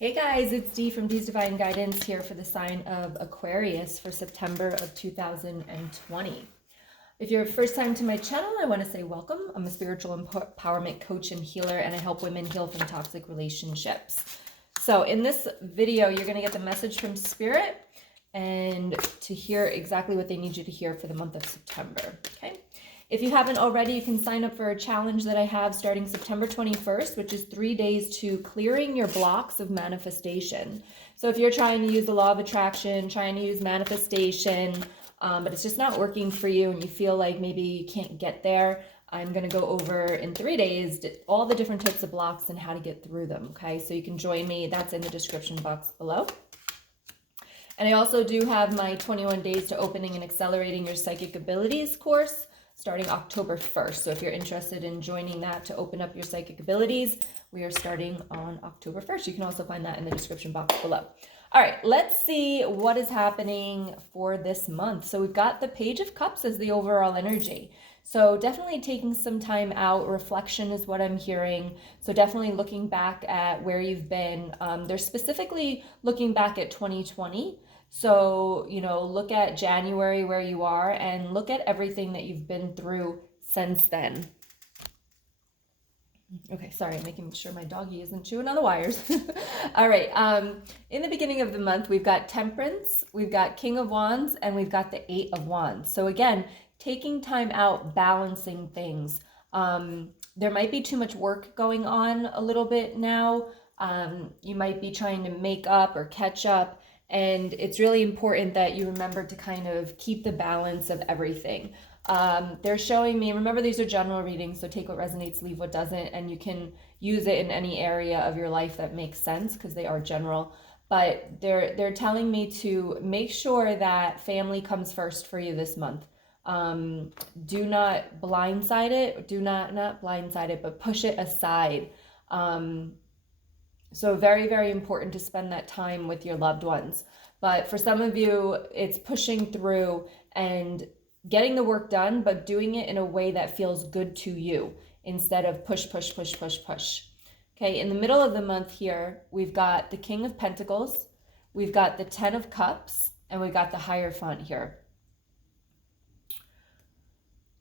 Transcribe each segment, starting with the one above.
Hey guys, it's Dee from DeesDivineGuidance here for the sign of Aquarius for September of 2020. If you're first time to my channel, I want to say welcome. I'm a spiritual empowerment coach and healer, and I help women heal from toxic relationships. So in this video, you're going to get the message from Spirit and to hear exactly what they need you to hear for the month of September, okay? If you haven't already, you can sign up for a challenge that I have starting September 21st, which is 3 days to clearing your blocks of manifestation. So if you're trying to use the law of attraction, trying to use manifestation, but it's just not working for you and you feel like maybe you can't get there, I'm going to go over in 3 days all the different types of blocks and how to get through them, okay? So you can join me. That's in the description box below. And I also do have my 21 days to opening and accelerating your psychic abilities course starting October 1st. So if you're interested in joining that to open up your psychic abilities, we are starting on October 1st. You can also find that in the description box below. All right, let's see what is happening for this month. So we've got the Page of Cups as the overall energy. So definitely taking some time out. Reflection is what I'm hearing. So definitely looking back at where you've been. They're specifically looking back at 2020. So, look at January where you are and look at everything that you've been through since then. Okay, sorry, making sure my doggy isn't chewing on the wires. All right, in the beginning of the month, we've got Temperance, we've got King of Wands, and we've got the Eight of Wands. So again, taking time out, balancing things. There might be too much work going on a little bit now. You might be trying to make up or catch up. And it's really important that you remember to kind of keep the balance of everything. They're showing me, remember these are general readings, so take what resonates, leave what doesn't, and you can use it in any area of your life that makes sense because they are general. But they're telling me to make sure that family comes first for you this month. Do not blindside it, not blindside it, but push it aside. So very, very important to spend that time with your loved ones. But for some of you, it's pushing through and getting the work done, but doing it in a way that feels good to you instead of push, push, push, push, push. Okay, in the middle of the month here, we've got the King of Pentacles, we've got the Ten of Cups, and we've got the Hierophant here.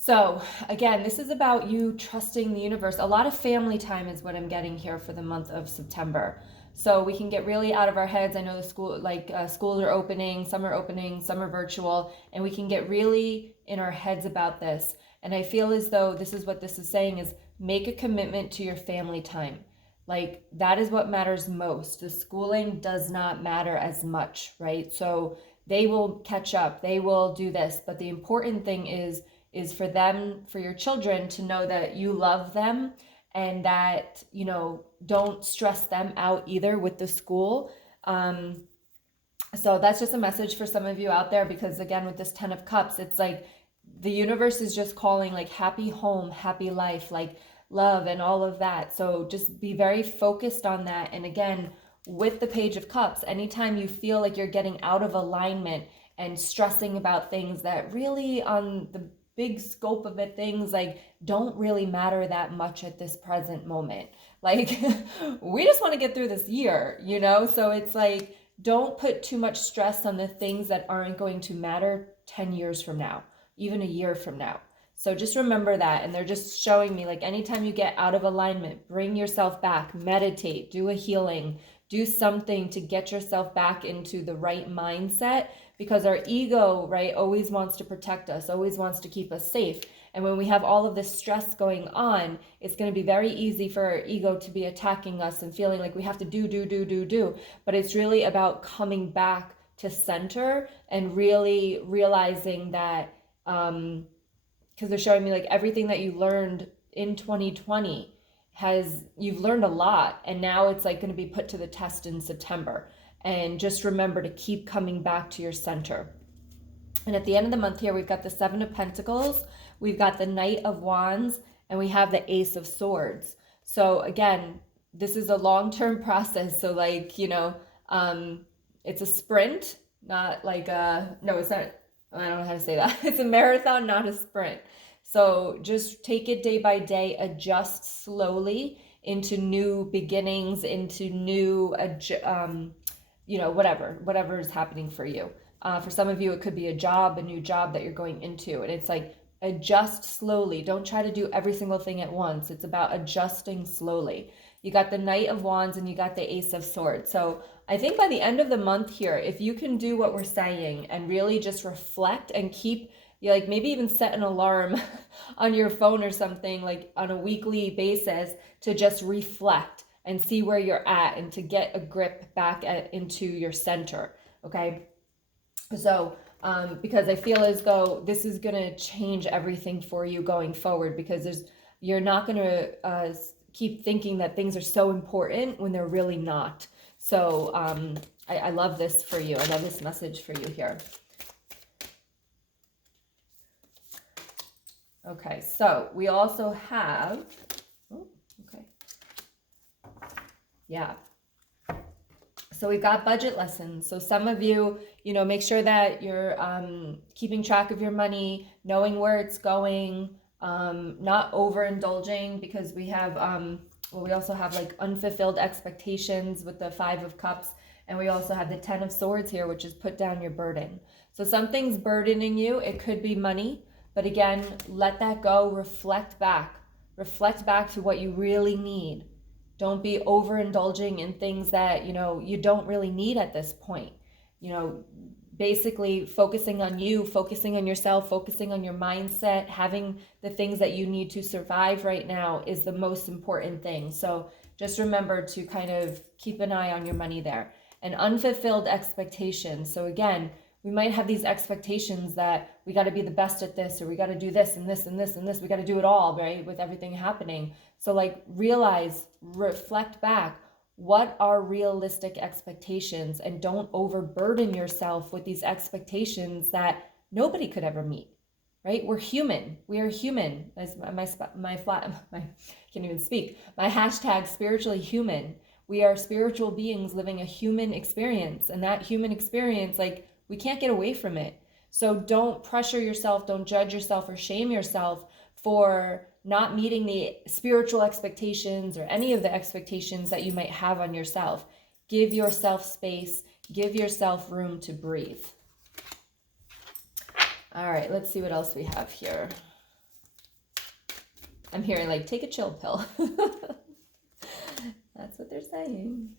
So again, this is about you trusting the universe. A lot of family time is what I'm getting here for the month of September. So we can get really out of our heads. I know the schools are opening, some are virtual, and we can get really in our heads about this. And I feel as though this is what this is saying is make a commitment to your family time. Like that is what matters most. The schooling does not matter as much, right? So they will catch up, they will do this, but the important thing is for them, for your children to know that you love them and that, don't stress them out either with the school. So that's just a message for some of you out there, because again, with this 10 of Cups, it's like the universe is just calling like happy home, happy life, like love and all of that. So just be very focused on that. And again, with the Page of Cups, anytime you feel like you're getting out of alignment and stressing about things that really on the big scope of it, things like don't really matter that much at this present moment. Like we just want to get through this year, So it's like, don't put too much stress on the things that aren't going to matter 10 years from now, even a year from now. So just remember that. And they're just showing me like anytime you get out of alignment, bring yourself back, meditate, do a healing, do something to get yourself back into the right mindset, because our ego, right, always wants to protect us, always wants to keep us safe. And when we have all of this stress going on, it's going to be very easy for our ego to be attacking us and feeling like we have to do. But it's really about coming back to center and really realizing that, because they're showing me like everything that you learned in 2020 you've learned a lot, and now it's like going to be put to the test in September. And just remember to keep coming back to your center. And at the end of the month here, we've got the Seven of Pentacles, we've got the Knight of Wands, and we have the Ace of Swords. So again, this is a long-term process. So like, it's a sprint, not like no, it's not, I don't know how to say that. It's a marathon, not a sprint. So just take it day by day, adjust slowly into new beginnings, into new, whatever is happening for you. For some of you, it could be a new job that you're going into. And it's like, adjust slowly. Don't try to do every single thing at once. It's about adjusting slowly. You got the Knight of Wands and you got the Ace of Swords. So I think by the end of the month here, if you can do what we're saying and really just reflect and keep, maybe even set an alarm on your phone or something, like on a weekly basis, to just reflect and see where you're at and to get a grip back into your center. Okay. So, because I feel as though this is going to change everything for you going forward, because you're not going to keep thinking that things are so important when they're really not. So I love this for you. I love this message for you here. Okay, so we also have, yeah. So we've got budget lessons. So some of you, make sure that you're keeping track of your money, knowing where it's going, not overindulging, because we have, we also have like unfulfilled expectations with the 5 of Cups. And we also have the 10 of Swords here, which is put down your burden. So something's burdening you. It could be money, but again, let that go. Reflect back to what you really need. Don't be overindulging in things that, you don't really need at this point. Basically focusing on you, focusing on yourself, focusing on your mindset, having the things that you need to survive right now is the most important thing. So just remember to kind of keep an eye on your money there. And unfulfilled expectations. So again, we might have these expectations that we got to be the best at this, or we got to do this and this and this and this. We got to do it all, right? With everything happening. So reflect back. What are realistic expectations? And don't overburden yourself with these expectations that nobody could ever meet, right? We're human. We are human. As my can't even speak. My hashtag spiritually human. We are spiritual beings living a human experience. And that human experience, we can't get away from it. So don't pressure yourself, don't judge yourself or shame yourself for not meeting the spiritual expectations or any of the expectations that you might have on yourself. Give yourself space, give yourself room to breathe. All right, let's see what else we have here. I'm hearing take a chill pill. That's what they're saying.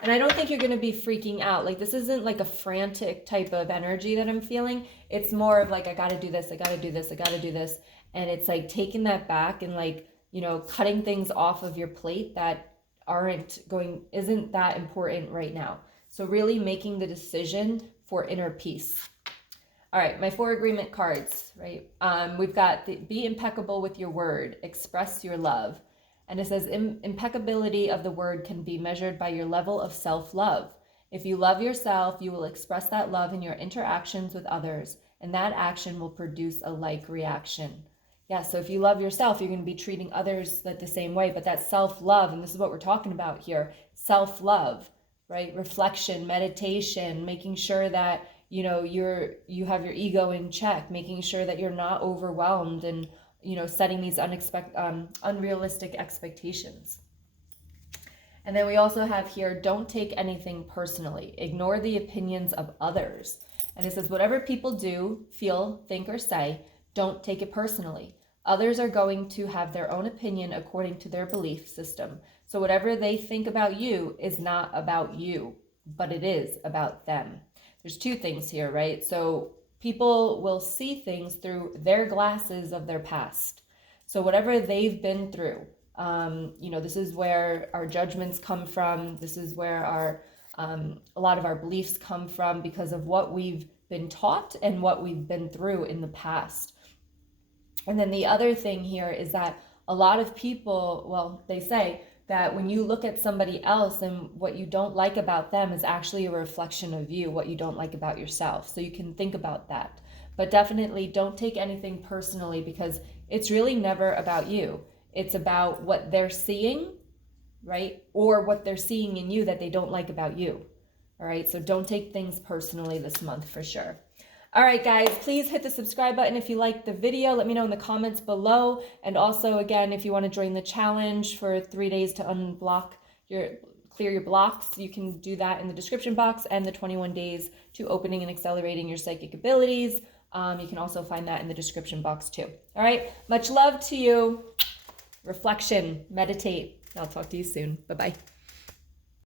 And I don't think you're going to be freaking out. This isn't a frantic type of energy that I'm feeling. It's more of I got to do this, I got to do this, I got to do this. And it's taking that back and cutting things off of your plate that isn't that important right now. So really making the decision for inner peace. All right, my 4 agreement cards, right? We've got be impeccable with your word, express your love. And it says impeccability of the word can be measured by your level of self-love. If you love yourself, you will express that love in your interactions with others, and that action will produce a like reaction. Yeah, so if you love yourself, you're going to be treating others the same way, but that self-love, and this is what we're talking about here, self-love, right? Reflection, meditation, making sure that, you have your ego in check, making sure that you're not overwhelmed and setting these unrealistic expectations. And then we also have here, don't take anything personally. Ignore the opinions of others. And it says, whatever people do, feel, think, or say, don't take it personally. Others are going to have their own opinion according to their belief system. So whatever they think about you is not about you, but it is about them. There's 2 things here, right? So people will see things through their glasses of their past. So whatever they've been through, this is where our judgments come from. This is where a lot of our beliefs come from, because of what we've been taught and what we've been through in the past. And then the other thing here is that a lot of people, they say that when you look at somebody else and what you don't like about them is actually a reflection of you, what you don't like about yourself. So you can think about that. But definitely don't take anything personally, because it's really never about you. It's about what they're seeing, right? Or what they're seeing in you that they don't like about you. All right, so don't take things personally this month for sure. All right, guys, please hit the subscribe button if you liked the video. Let me know in the comments below. And also, again, if you want to join the challenge for 3 days to clear your blocks, you can do that in the description box, and the 21 days to opening and accelerating your psychic abilities. You can also find that in the description box too. All right, much love to you. Reflection, meditate. I'll talk to you soon. Bye-bye.